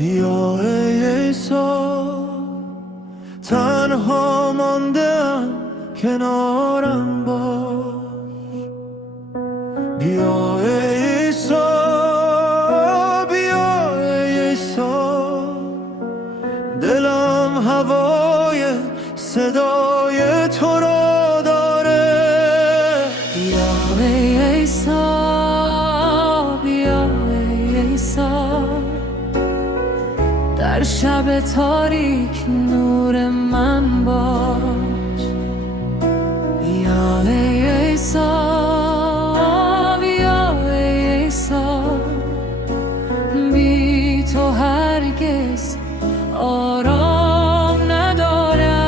بیا ای عیسی، تنها ماندم کنارم باش. بیا ای عیسی، بیا ای عیسی، دلم هوای صدای تو را داره. بیا ای عیسی، بیا ای عیسی، در شب تاریک نور من باش. بیا ای عیسی، بیا ای عیسی، بی تو هرگز آرام ندارم.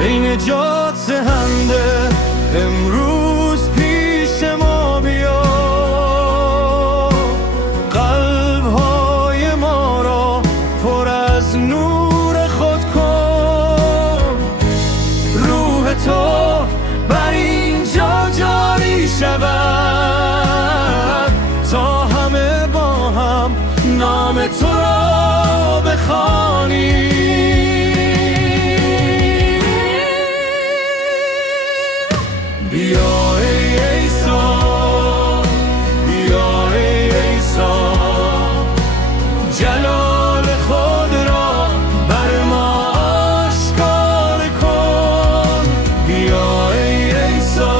ای نجات دهنده، امروز پیش ما بیا، قلب‌های ما را پر از نور خود کن. روح تو بر اینجا جاری شود، تا همه با هم نام تو را بخوانیم. بیا ای عیسی، بیا ای عیسی، جلال خود را بر ما آشکار کن. بیا ای عیسی،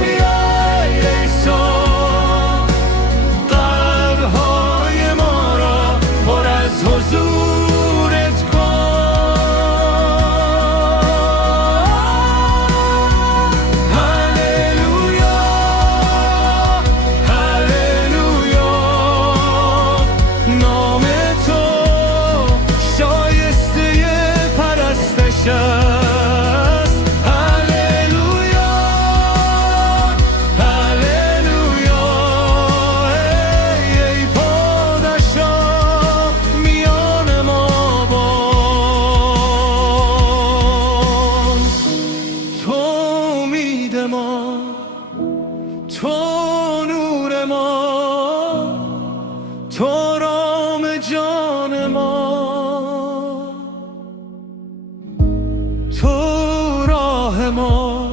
بیا ای عیسی، قلب‌های ما را پر از حضورت کن. تو نور ما، تو رام جان ما، تو راه ما،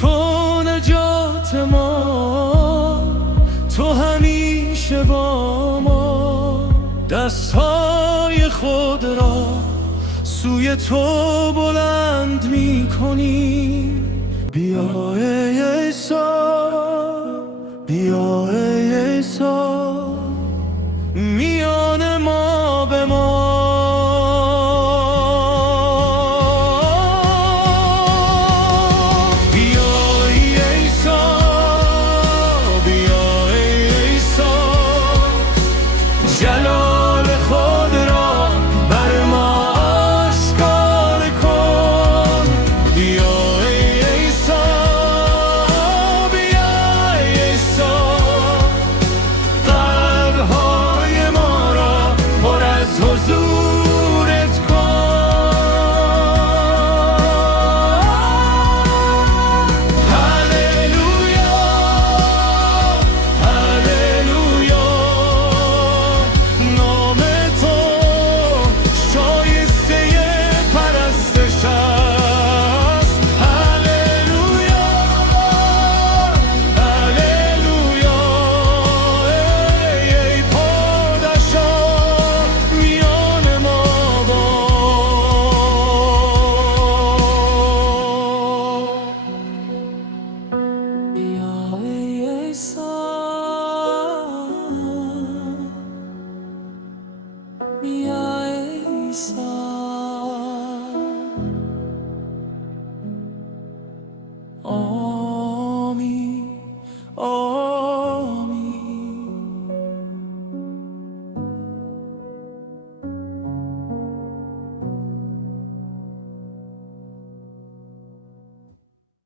تو نجات ما، تو همیشه با ما. دستهای خود را سوی تو بلند می کنیم. بیا ای عیسی، بیا ای عیسی، میان ما به ما. بیا ای عیسی، بیا ای عیسی، جلال خود را بر ما آشکار کن. بیا ای عیسی، بیا ای عیسی، قلب‌های ما را پر از حضورت کن. هللویا، هللویا، نام تو شایسته پرستش است. هللویا، هللویا، ای پادشاه میان ما بیا ای عیسی، بیا ای عیسی، آه